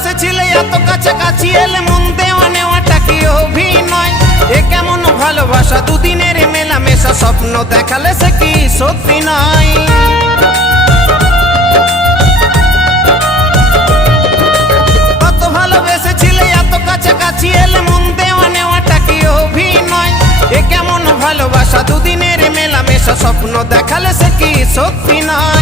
এসেছিলে এত কাছাকাছি এলে মন দেওয়া নেওয়াটা কি অভিনয়? এ কেমন ভালোবাসা? দুদিনের মেলামেশা স্বপ্ন দেখালে সে কি সত্যি নয়? ভালোবেসেছিলে, এত কাছাকাছি মন কি অভিনয়? এ কেমন ভালোবাসা? দুদিনের মেলামেশা স্বপ্ন দেখালে সে কি সত্যি নয়?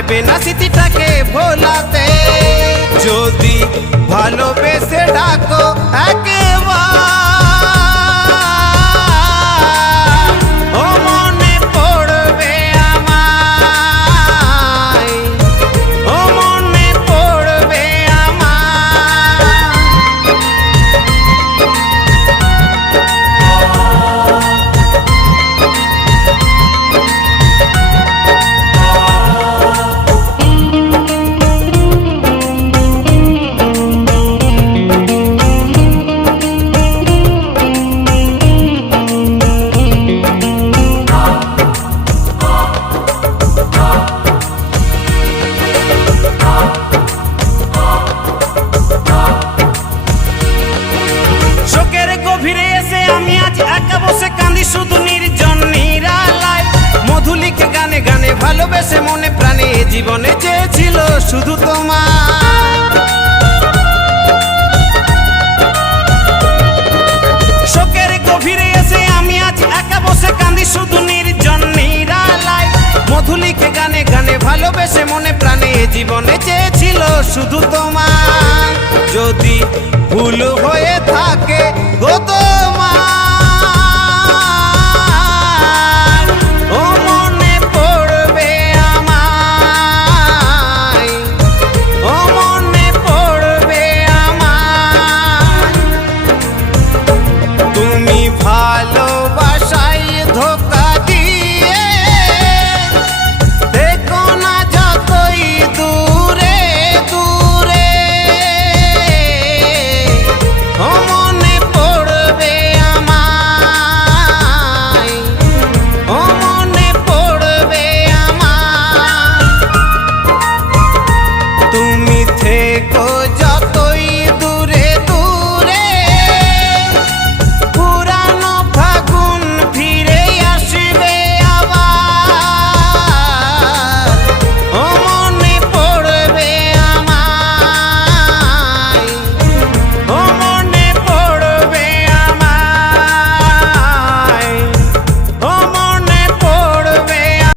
পারবে না স্মৃতিটাকে ভোলাতে। যদি ভালোবেসে ডাকো একেবার জীবনে চেয়েছিল শুধু তোমার শোকের গভীরে এসে আমি আজ একা বসে কাঁদি শুধু নির্জন নিরালায়। মধুলিকে গানে গানে ভালোবেসে মনে প্রাণে জীবনে চেয়েছিল শুধু তোমার